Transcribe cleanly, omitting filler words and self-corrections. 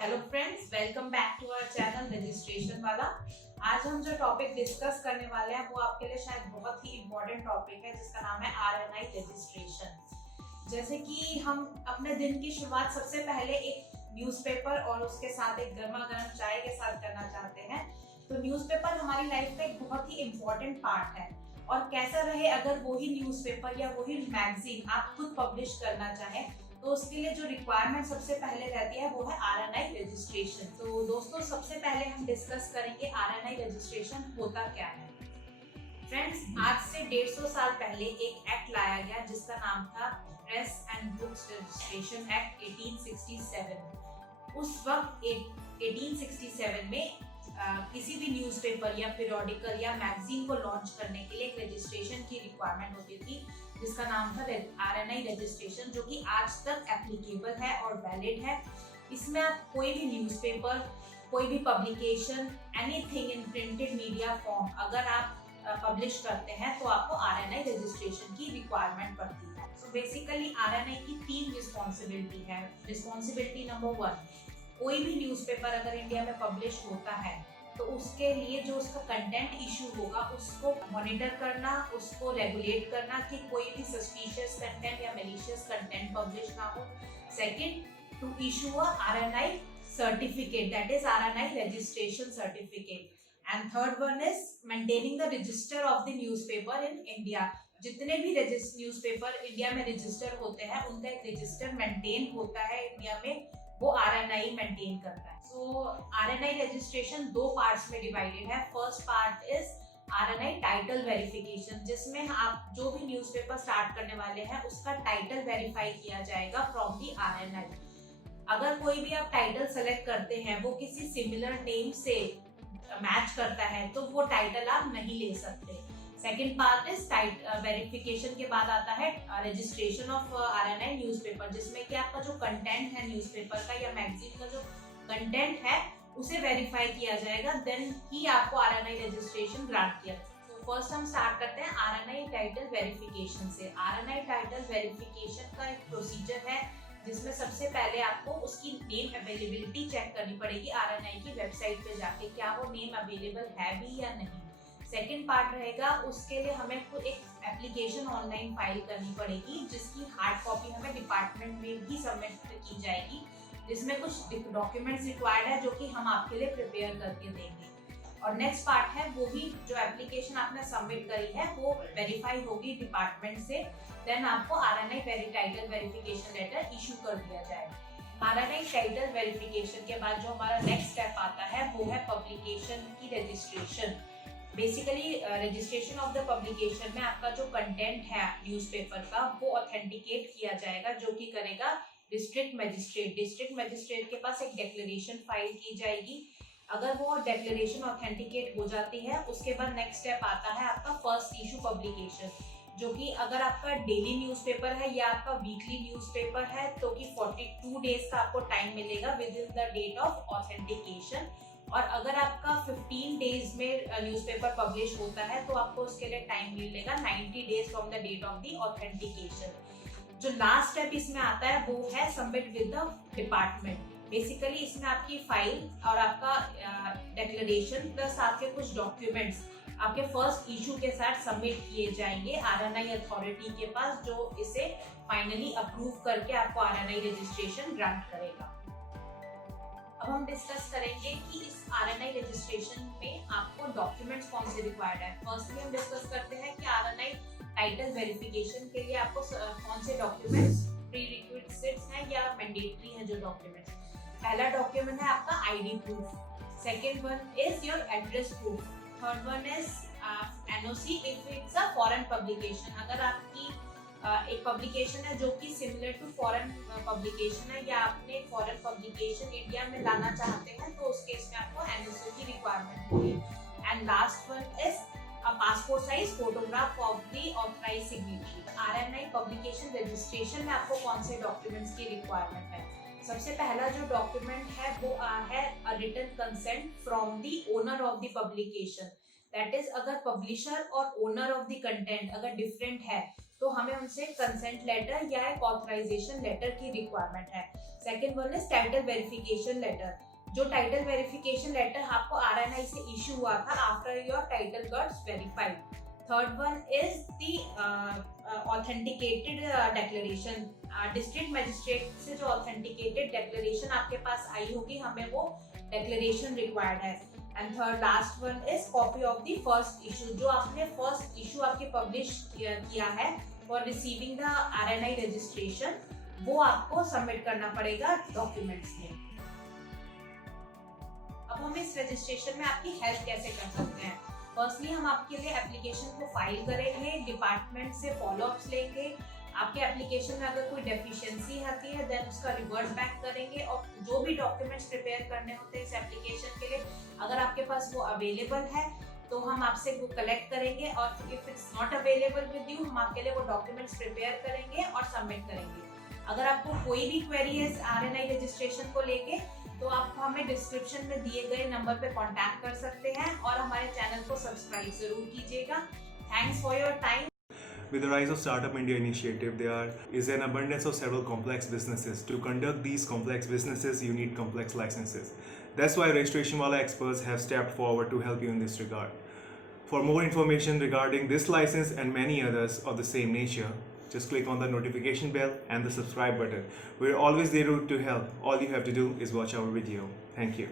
Hello friends, welcome back to our channel registration वाला। आज हम जो टॉपिक डिस्कस करने वाले हैं वो आपके लिए शायद बहुत ही इम्पोर्टेंट टॉपिक है, जिसका नाम है आरएनआई रजिस्ट्रेशन। जैसे कि हम अपने दिन की शुरुआत सबसे पहले एक न्यूज़पेपर और उसके साथ एक गर्मा गर्म चाय के साथ करना चाहते हैं, तो न्यूज़पेपर हमारी लाइफ का एक बहुत ही इम्पोर्टेंट पार्ट है। और कैसा रहे अगर वही न्यूज़पेपर या वही मैगजीन आप खुद पब्लिश करना चाहें, तो उसके लिए जो रिक्वायरमेंट सबसे पहले रहती है वो है आरएनआई रजिस्ट्रेशन। तो दोस्तों, सबसे पहले हम डिस्कस करेंगे आरएनआई रजिस्ट्रेशन होता क्या है। फ्रेंड्स, आज से 150 साल पहले एक एक्ट लाया गया जिसका नाम था press and books registration act 1867। उस वक्त 1867 में किसी भी न्यूज़पेपर या पीरियोडिकल या मैगजीन को लॉन्च करने के लिए एक रजिस्ट्रेशन की रिक्वायरमेंट होती थी, जिसका नाम था आरएनआई रजिस्ट्रेशन, जो कि आज तक एप्लीकेबल है और वैलिड है। इसमें आप कोई भी न्यूज़पेपर, कोई भी publication, anything in printed media form अगर आप पब्लिश करते हैं तो आपको आरएनआई रजिस्ट्रेशन की रिक्वायरमेंट पड़ती है। सो बेसिकली आरएनआई की 3 रिस्पॉन्सिबिलिटी है। रिस्पॉन्सिबिलिटी नंबर 1, कोई भी न्यूज़पेपर अगर इंडिया में पब्लिश होता है तो उसके लिए जो उसका कंटेंट इशू होगा उसको मॉनिटर करना, उसको रेगुलेट करना कि कोई भी सस्पिशियस कंटेंट या मैलिशियस कंटेंट पब्लिश ना हो। Second, to issue a RNI certificate, that is RNI registration certificate. And third one is maintaining the register of the newspaper in India. जितने भी न्यूज़पेपर इंडिया में रजिस्टर होते हैं उनका एक रजिस्टर मेंटेन होता है इंडिया में, वो आरएनआई मेंटेन करता है। सो आरएनआई रजिस्ट्रेशन 2 पार्ट्स में डिवाइडेड है। First part is RNI title verification, जिसमें आप जो भी न्यूज़पेपर स्टार्ट करने वाले हैं उसका टाइटल वेरीफाई किया जाएगा फ्रॉम दी आरएनआई। अगर कोई भी आप टाइटल सेलेक्ट करते हैं वो किसी सिमिलर नेम से मैच करता है तो वो टाइटल आप नहीं ले सकते। सेकेंड पार्ट इज वेरिफिकेशन के बाद आता है रजिस्ट्रेशन ऑफ आरएनआई न्यूज़पेपर, जिसमें कि आपका जो कंटेंट है न्यूज़पेपर का या मैगजीन का जो कंटेंट है उसे वेरीफाई किया जाएगा, देन ही आपको आरएनआई रजिस्ट्रेशन ग्रांट किया। तो फर्स्ट हम स्टार्ट करते हैं आरएनआई टाइटल वेरिफिकेशन से। आरएनआई टाइटल वेरिफिकेशन का एक प्रोसीजर है जिसमें सबसे पहले आपको उसकी नेम अवेलेबिलिटी चेक करनी पड़ेगी आरएनआई की वेबसाइट पे जाके, क्या वो नेम अवेलेबल है भी या नहीं। सेकेंड पार्ट रहेगा, उसके लिए हमें एक एप्लीकेशन ऑनलाइन फाइल करनी पड़ेगी जिसकी हार्ड कॉपी हमें डिपार्टमेंट में भी सबमिट की जाएगी, जिसमें कुछ डॉक्यूमेंट्स रिक्वायर्ड है जो कि हम आपके लिए प्रिपेयर करके देंगे। और नेक्स्ट पार्ट है, वो भी जो एप्लीकेशन आपने सबमिट करी है वो वेरीफाई होगी डिपार्टमेंट से, देन आपको RNI title verification letter issue कर दिया जाएगा। आरएनआई टाइटल वेरिफिकेशन के बाद जो हमारा नेक्स्ट स्टेप आता है वो है पब्लिकेशन की registration. Basically registration of the publication में आपका जो कंटेंट है न्यूज़पेपर का वो ऑथेंटिकेट किया जाएगा, जो कि करेगा डिस्ट्रिक्ट मजिस्ट्रेट। डिस्ट्रिक्ट मजिस्ट्रेट के पास एक डिक्लेरेशन फाइल की जाएगी। अगर वो डिक्लेरेशन ऑथेंटिकेट हो जाती है उसके बाद नेक्स्ट स्टेप आता है आपका फर्स्ट इशू पब्लिकेशन, जो कि अगर आपका डेली न्यूज़पेपर है या आपका वीकली न्यूज़पेपर है तो कि 42 डेज का आपको टाइम मिलेगा within the date of authentication. और अगर आपका 15 डेज में न्यूज़पेपर पब्लिश होता है तो आपको उसके लिए टाइम मिलेगा 90 days from the date of the authentication. जो लास्ट स्टेप इसमें आता है वो है submit with the department. Basically इसमें आपकी फाइल और आपका डिक्लेरेशन प्लस आपके कुछ डॉक्यूमेंट्स आपके फर्स्ट इशू के साथ सबमिट किए जाएंगे आरएनआई अथॉरिटी के पास, जो इसे फाइनली अप्रूव करके आपको आरएनआई रजिस्ट्रेशन ग्रांट करेगा। अब हम डिस्कस करेंगे कि इस आरएनआई रजिस्ट्रेशन में आपको डॉक्यूमेंट्स कौन से रिक्वायर्ड है। फर्स्टली हम डिस्कस करते हैं कि आरएनआई टाइटल वेरिफिकेशन के लिए आपको कौन से डॉक्यूमेंट्स प्रीरिक्विजिट्स हैं या मैंडेटरी हैं। जो डॉक्यूमेंट्स, पहला डॉक्यूमेंट है आपका ID proof, second one is your address proof, third one is NOC if it's a foreign publication. अगर आपकी एक पब्लिकेशन है जो कि सिमिलर टू फॉरेन पब्लिकेशन है या आपने फॉरेन पब्लिकेशन इंडिया में लाना चाहते हैं तो उस केस में आपको एनओसी की रिक्वायरमेंट होगी। And last one is a passport size photograph of the authorized signatory। RNI publication registration में आपको कौन से डॉक्यूमेंट्स की रिक्वायरमेंट है। सबसे पहला जो डॉक्यूमेंट है वो है a written consent from the owner of the publication. That is, अगर पब्लिशर और ओनर ऑफ द कंटेंट अगर डिफरेंट है तो हमें उनसे कंसेंट लेटर या एक ऑथराइजेशन लेटर की रिक्वायरमेंट है। Second one is title verification letter. जो टाइटल वेरिफिकेशन लेटर आपको आरएनआई से इशू हुआ था after your title gots verified. Third one is the authenticated declaration. District magistrate से जो ऑथेंटिकेटेड डेक्लेरेशन आपके पास आई होगी, हमें वो डेक्लेरेशन रिक्वायर्ड है। And third last one is copy of the first issue. जो आपने फर्स्ट इशू आपके पब्लिश किया है for receiving the RNI registration, वो आपको सबमिट करना पड़ेगा डॉक्यूमेंट्स में। अब हम इस रजिस्ट्रेशन में आपकी हेल्प कैसे कर सकते हैं? फर्स्टली हम आपके लिए एप्लीकेशन को फाइल करेंगे, डिपार्टमेंट से फॉलोअप्स लेंगे। आपके एप्लीकेशन में अगर कोई डेफिशिएंसी आती है देन उसका रिवर्ट बैक करेंगे, और जो भी डॉक्यूमेंट्स प्रिपेयर करने होते हैं इस एप्लीकेशन के लिए, अगर आपके पास वो अवेलेबल है तो हम आपसे वो कलेक्ट करेंगे, और if it's not available with you, हम आपके लिए वो डॉक्यूमेंट्स प्रिपेयर करेंगे और सबमिट करेंगे। अगर आपको कोई भी क्वेरी है आरएनआई रजिस्ट्रेशन को लेके, तो आप हमें डिस्क्रिप्शन में दिए गए नंबर पे कांटेक्ट कर सकते हैं, और हमारे चैनल को सब्सक्राइब जरूर कीजिएगा। Thanks for your time. With the rise of Startup India initiative, there is an abundance of several complex businesses. To conduct these complex businesses, you need complex licenses. That's why Registration Wala experts have stepped forward to help you in this regard. For more information regarding this license and many others of the same nature, just click on the notification bell and the subscribe button. We're always there to help. All you have to do is watch our video. Thank you.